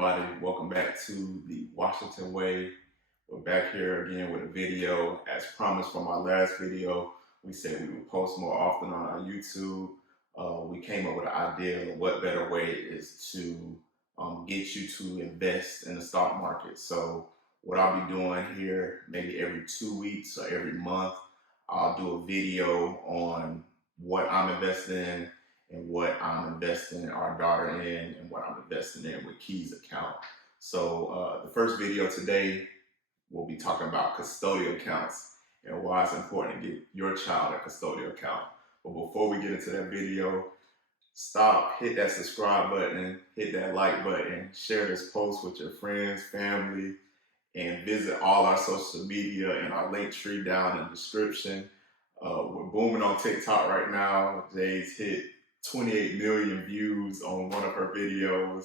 everybody? Welcome back to the Washington Way. We're back here again with a video. As promised from our last video, we said we would post more often on our YouTube. We came up with an idea of what better way is to get you to invest in the stock market. So what I'll be doing here, maybe every 2 weeks or every month, I'll do a video on what I'm investing in and what I'm investing our daughter in and what I'm investing in with Key's account. So the first video today, we'll be talking about custodial accounts and why it's important to get your child a custodial account. But before we get into that video, stop, hit that subscribe button, hit that like button, share this post with your friends, family, and visit all our social media and our link tree down in the description. We're booming on TikTok right now. Jay's hit 28 million views on one of her videos.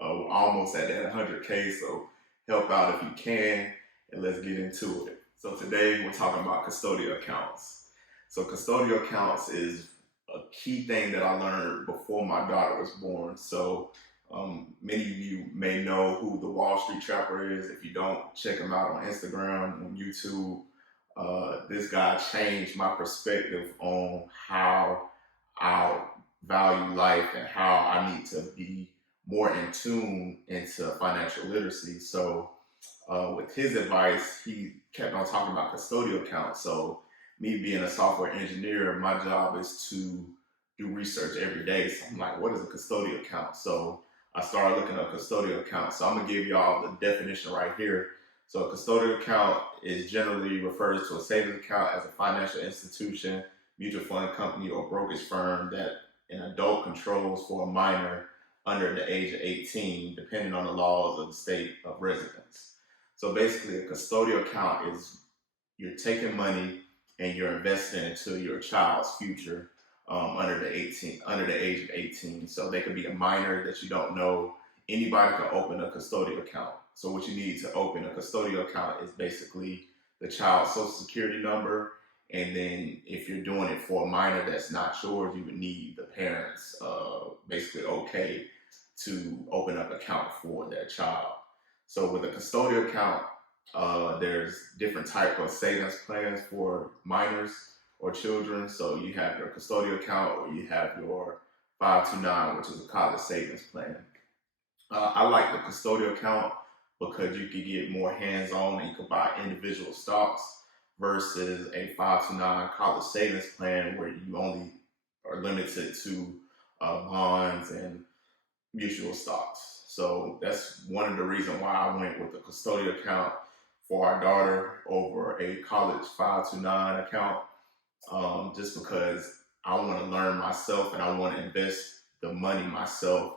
We're almost at that 100K, so help out if you can, and let's get into it. So today we're talking about custodial accounts. So custodial accounts is a key thing that I learned before my daughter was born. So many of you may know who the Wall Street Trapper is. If you don't, check him out on Instagram, on YouTube. This guy changed my perspective on how I value life and how I need to be more in tune into financial literacy. So with his advice, he kept on talking about custodial accounts. So me being a software engineer, my job is to do research every day. So I'm like, what is a custodial account? So I started looking up custodial accounts. So I'm gonna give y'all the definition right here. So a custodial account is generally refers to a savings account as a financial institution, mutual fund company, or brokerage firm that an adult controls for a minor under the age of 18, depending on the laws of the state of residence. So basically, a custodial account is you're taking money and you're investing into your child's future under the age of 18. So they could be a minor that you don't know. Anybody can open a custodial account. So what you need to open a custodial account is basically the child's social security number. And then if you're doing it for a minor that's not yours, you would need the parents basically okay to open up an account for their child. So with a custodial account, there's different type of savings plans for minors or children. So you have your custodial account or you have your 529, which is a college savings plan. I like the custodial account because you can get more hands-on and you can buy individual stocks versus a 529 college savings plan where you only are limited to bonds and mutual stocks. So that's one of the reasons why I went with the custodial account for our daughter over a college 529 account, just because I want to learn myself and I want to invest the money myself.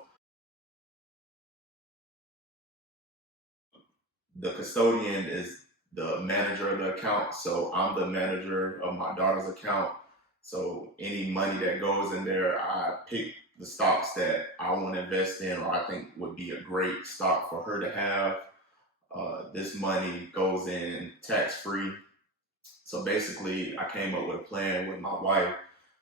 The custodian is the manager of the account. So I'm the manager of my daughter's account. So any money that goes in there, I pick the stocks that I want to invest in or I think would be a great stock for her to have. This money goes in tax-free. So basically, I came up with a plan with my wife.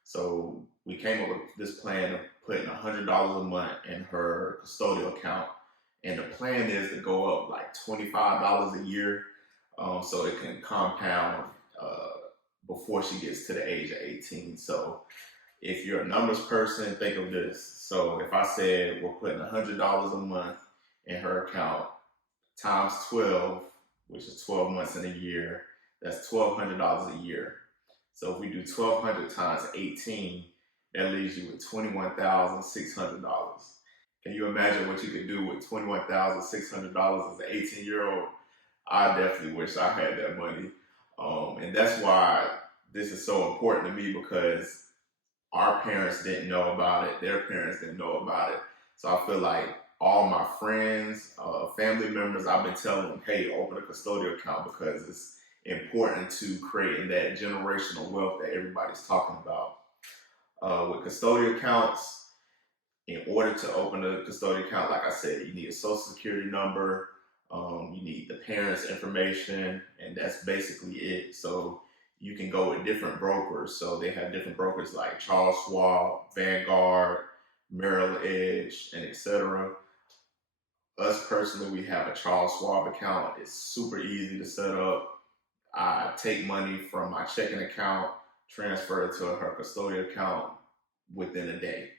So we came up with this plan of putting $100 a month in her custodial account. And the plan is to go up like $25 a year, so it can compound before she gets to the age of 18. So if you're a numbers person, think of this. So if I said we're putting $100 a month in her account times 12, which is 12 months in a year, that's $1,200 a year. So if we do 1,200 times 18, that leaves you with $21,600. Can you imagine what you could do with $21,600 as an 18-year-old? I definitely wish I had that money. And that's why this is so important to me, because our parents didn't know about it. Their parents didn't know about it. So I feel like all my friends, family members, I've been telling them, hey, open a custodial account because it's important to creating that generational wealth that everybody's talking about. With custodial accounts, in order to open a custodial account, like I said, you need a social security number, you need the parents' information, and that's basically it. So you can go with different brokers. So they have different brokers like Charles Schwab, Vanguard, Merrill Edge, and etc. us personally, we have a Charles Schwab account. It's super easy to set up. I take money from my checking account, transfer it to her custodial account within a day.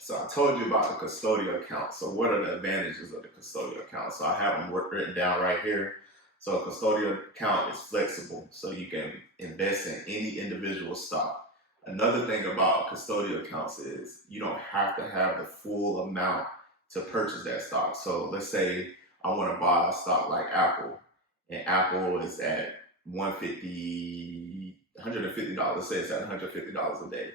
So I told you about the custodial account. So what are the advantages of the custodial account? So I have them written down right here. So a custodial account is flexible, so you can invest in any individual stock. Another thing about custodial accounts is you don't have to have the full amount to purchase that stock. So let's say I want to buy a stock like Apple, and Apple is at 150, $150. Let's say it's at $150 a day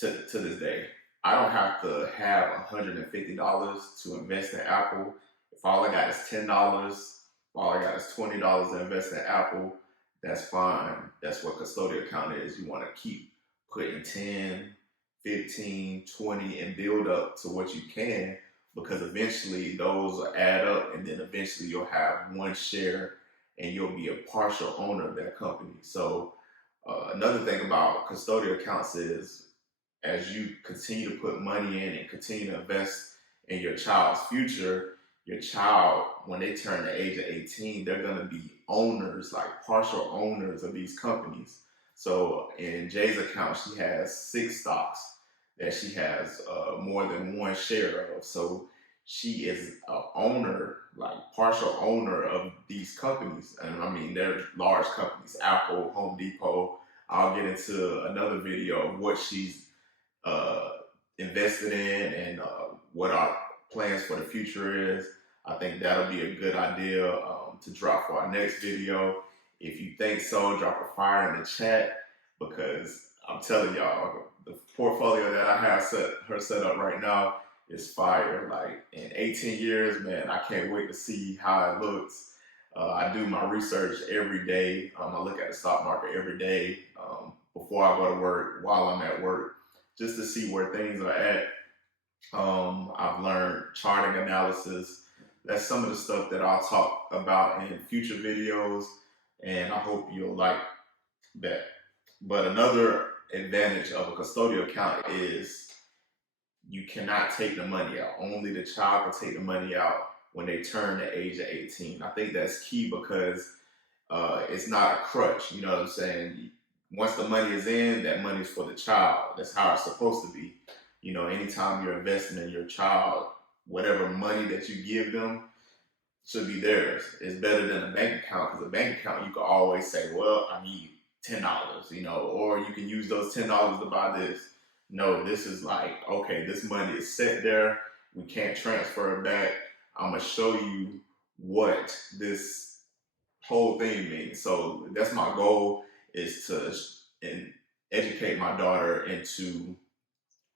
to this day. I don't have to have $150 to invest in Apple. If all I got is $10, all I got is $20 to invest in Apple, that's fine. That's what custodial account is. You want to keep putting 10, 15, 20 and build up to what you can, because eventually those will add up, and then eventually you'll have one share and you'll be a partial owner of that company. So another thing about custodial accounts is, as you continue to put money in and continue to invest in your child's future, your child, when they turn the age of 18, they're going to be owners, like partial owners of these companies. So in Jay's account, she has 6 stocks that she has more than one share of. So she is a owner, like partial owner of these companies. And I mean, they're large companies, Apple, Home Depot. I'll get into another video of what she's uh, invested in and what our plans for the future is. I think that'll be a good idea to drop for our next video. If you think so, drop a fire in the chat, because I'm telling y'all, the portfolio that I have set up right now is fire. Like in 18 years, man, I can't wait to see how it looks. I do my research every day. I look at the stock market every day before I go to work, while I'm at work, just to see where things are at. I've learned charting analysis. That's some of the stuff that I'll talk about in future videos, and I hope you'll like that. But another advantage of a custodial account is you cannot take the money out. Only the child can take the money out when they turn the age of 18. I think that's key, because it's not a crutch. You know what I'm saying? Once the money is in, that money is for the child. That's how it's supposed to be. You know, anytime you're investing in your child, whatever money that you give them should be theirs. It's better than a bank account, because a bank account, you can always say, well, I need $10, you know, or you can use those $10 to buy this. No, this is like, okay, this money is set there. We can't transfer it back. I'm going to show you what this whole thing means. So that's my goal, is to educate my daughter into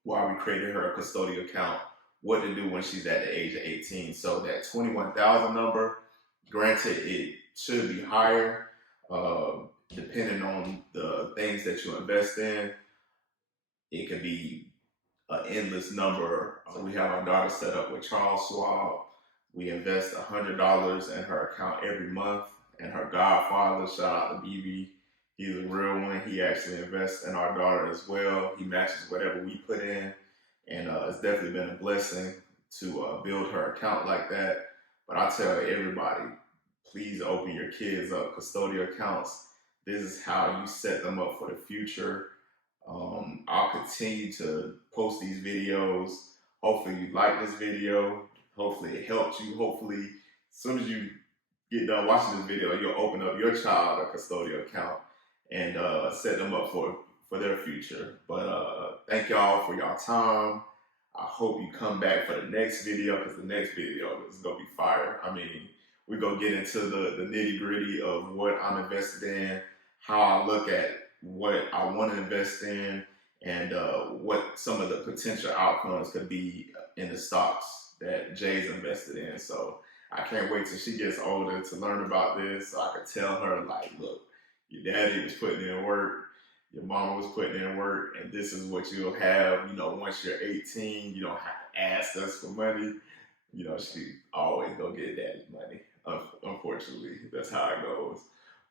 why we created her a custodial account, what to do when she's at the age of 18. So that 21,000 number, granted, it should be higher, depending on the things that you invest in. It could be an endless number. So we have our daughter set up with Charles Schwab. We invest $100 in her account every month. And her godfather, shout out to BB, he's a real one. He actually invests in our daughter as well. He matches whatever we put in. And it's definitely been a blessing to build her account like that. But I tell everybody, please open your kids up custodial accounts. This is how you set them up for the future. I'll continue to post these videos. Hopefully you like this video. Hopefully it helped you. Hopefully as soon as you get done watching this video, you'll open up your child a custodial account and set them up for their future. But thank y'all for y'all time. I hope you come back for the next video, because the next video is going to be fire. I mean, we're going to get into the nitty gritty of what I'm invested in, how I look at what I want to invest in, and what some of the potential outcomes could be in the stocks that Jay's invested in. So I can't wait till she gets older to learn about this, so I can tell her, like, look, your daddy was putting in work, your mama was putting in work, and this is what you'll have, you know, once you're 18. You don't have to ask us for money. You know, she always go get daddy's money. Unfortunately, that's how it goes.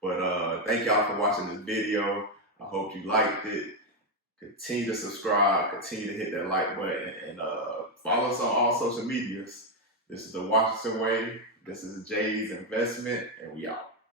But thank y'all for watching this video. I hope you liked it. Continue to subscribe, continue to hit that like button, and follow us on all social medias. This is the Washington Way. This is Jay's Investment, and we out.